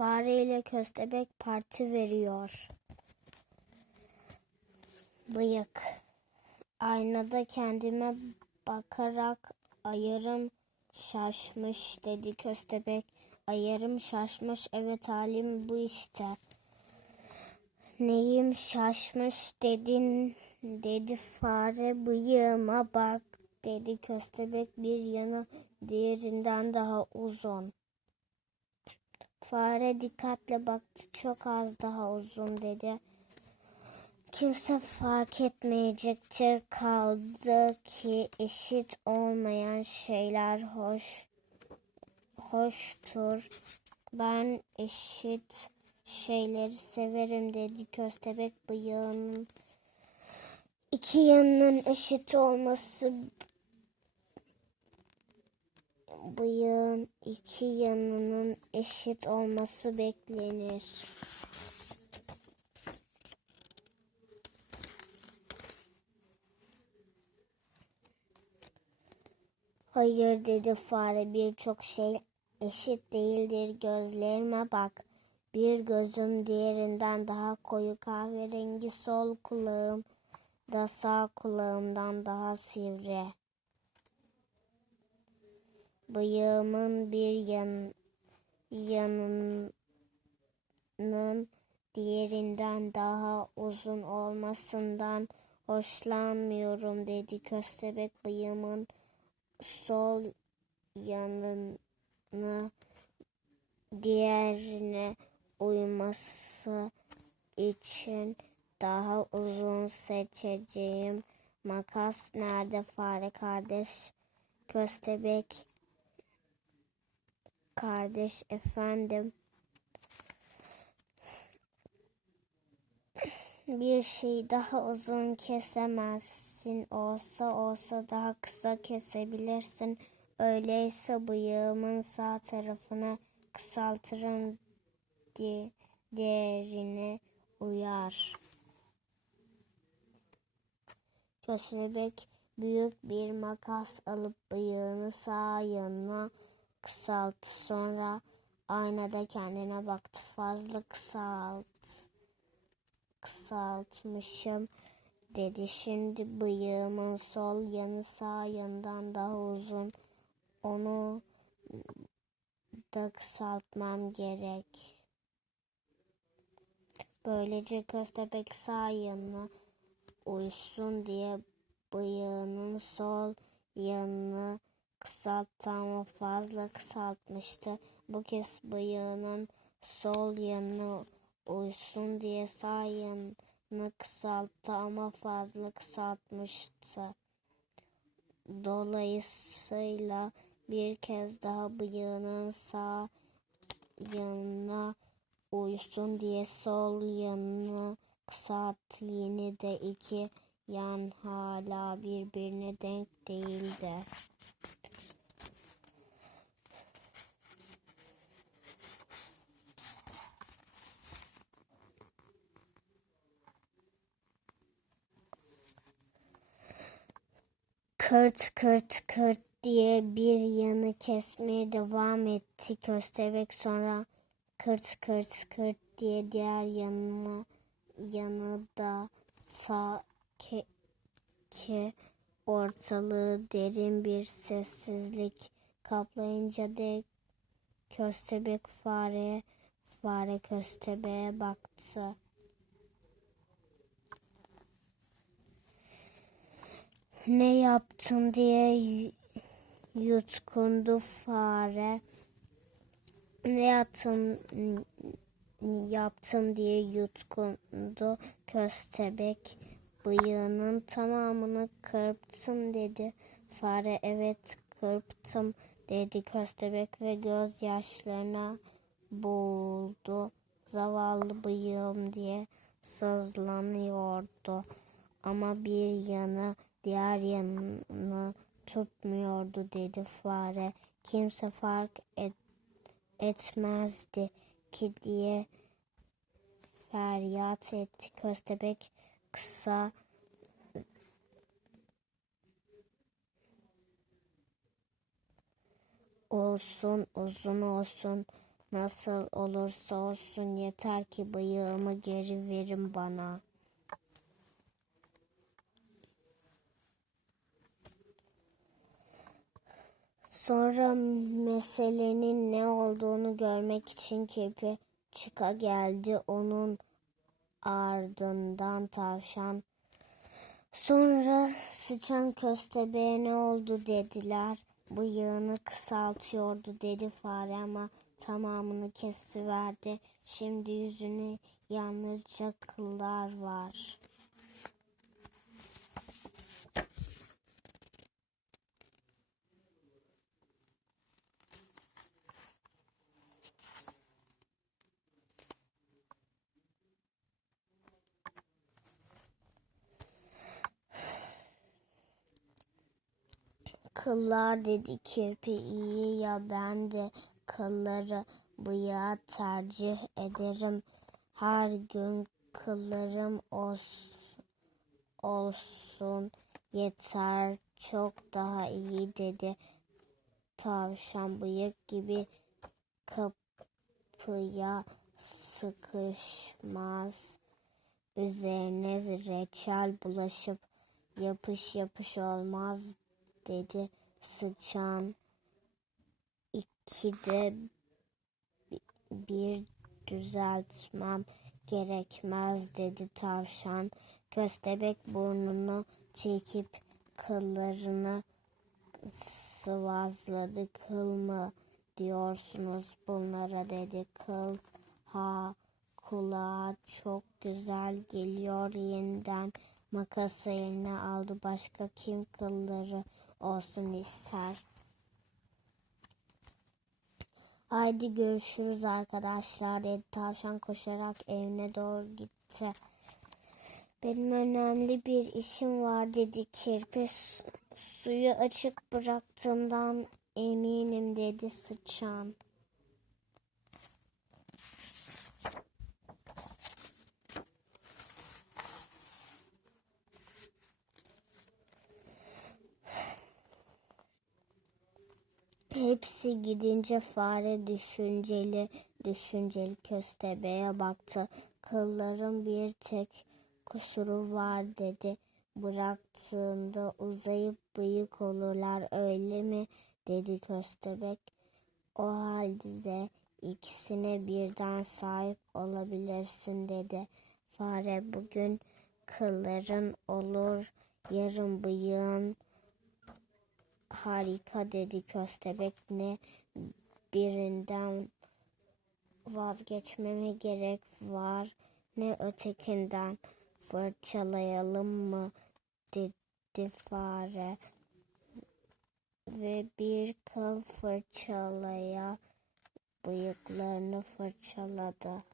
Fare ile köstebek parti veriyor. Bıyık. Aynada kendime bakarak ayarım şaşmış dedi köstebek. Ayarım şaşmış evet halim bu işte. Neyim şaşmış dedin dedi fare bıyığıma bak dedi köstebek bir yanı diğerinden daha uzun. Fare dikkatle baktı çok az daha uzun dedi. Kimse fark etmeyecektir kaldı ki eşit olmayan şeyler hoş hoştur. Ben eşit şeyleri severim dedi köstebek bıyığının iki yanının eşit olması bıyığın iki yanının eşit olması beklenir. Hayır dedi fare birçok şey eşit değildir gözlerime bak. Bir gözüm diğerinden daha koyu kahverengi sol kulağım da sağ kulağımdan daha sivri. Bıyığımın bir yan, yanının diğerinden daha uzun olmasından hoşlanmıyorum dedi köstebek bıyığımın sol yanını diğerine uyması için daha uzun seçeceğim. Makas nerede fare kardeş? Köstebek kardeş efendim. Bir şey daha uzun kesemezsin olsa olsa daha kısa kesebilirsin. Öyleyse bıyığımın sağ tarafını kısaltırım di değerini uyar. Köstebek büyük bir makas alıp bıyığını sağ yanına kısalttı. Sonra aynada kendine baktı. Fazla kısalt kısaltmışım dedi. Şimdi bıyığımın sol yanı sağ yanından daha uzun. Onu da kısaltmam gerek. Böylece köstebek sağ yanına uysun diye bıyığının sol yanını kısalttı ama fazla kısaltmıştı. Bu kez bıyığının sol yanına uysun diye sağ yanını kısalttı ama fazla kısaltmıştı. Dolayısıyla bir kez daha bıyığının sağ yanına uysun diye sol yanını kısalttı. Yine de iki yan hala birbirine denk değildi. Kırt kırt kırt diye bir yanı kesmeye devam etti köstebek sonra kırt kırt kırt diye diğer yanına yanı da sağ ke, ke ortalığı derin bir sessizlik kaplayınca de köstebek fare fare köstebeğe baktı. Ne yaptın diye yutkundu fare. Ne yaptım yaptım diye yutkundu köstebek. Bıyığının tamamını kırptım dedi. Fare evet kırptım dedi köstebek ve gözyaşlarına boğuldu. Zavallı bıyığım diye sızlanıyordu. Ama bir yanı diğer yanını tutmuyordu dedi fare. Kimse fark et, etmezdi ki diye feryat etti köstebek kısa olsun uzun olsun Nasıl olursa olsun yeter ki bıyığımı geri verin bana. Sonra meselenin ne olduğunu görmek için kirpi çıka geldi. Onun ardından tavşan. Sonra sıçan köstebeğe ne oldu dediler. Bıyığını kısaltıyordu dedi fare ama tamamını kesiverdi. Şimdi yüzüne yalnızca kıllar var. Kıllar dedi kirpi iyi ya ben de kılları bıyığa tercih ederim. Her gün kıllarım olsun, olsun yeter çok daha iyi dedi. Tavşan bıyık gibi kapıya sıkışmaz. Üzerine reçel bulaşıp yapış yapış olmaz dedi sıçan. İkide bir düzeltmem gerekmez dedi tavşan. Köstebek burnunu çekip kıllarını sıvazladı. Kıl mı diyorsunuz bunlara dedi. Kıl ha kulağa çok güzel geliyor yeniden makası eline aldı. Başka kim kılları olsun ister. Haydi görüşürüz arkadaşlar dedi tavşan koşarak evine doğru gitti. Benim önemli bir işim var dedi kirpi. Su- Suyu açık bıraktığımdan eminim dedi sıçan. Hepsi gidince fare düşünceli düşünceli köstebeğe baktı. Kılların bir tek kusuru var dedi. Bıraktığında uzayıp bıyık olurlar öyle mi dedi köstebek. O halde ikisine birden sahip olabilirsin dedi. Fare bugün kılların olur yarın bıyığın harika dedi köstebek ne birinden vazgeçmeme gerek var ne ötekinden fırçalayalım mı dedi fare ve bir kıl fırçalaya bıyıklarını fırçaladı.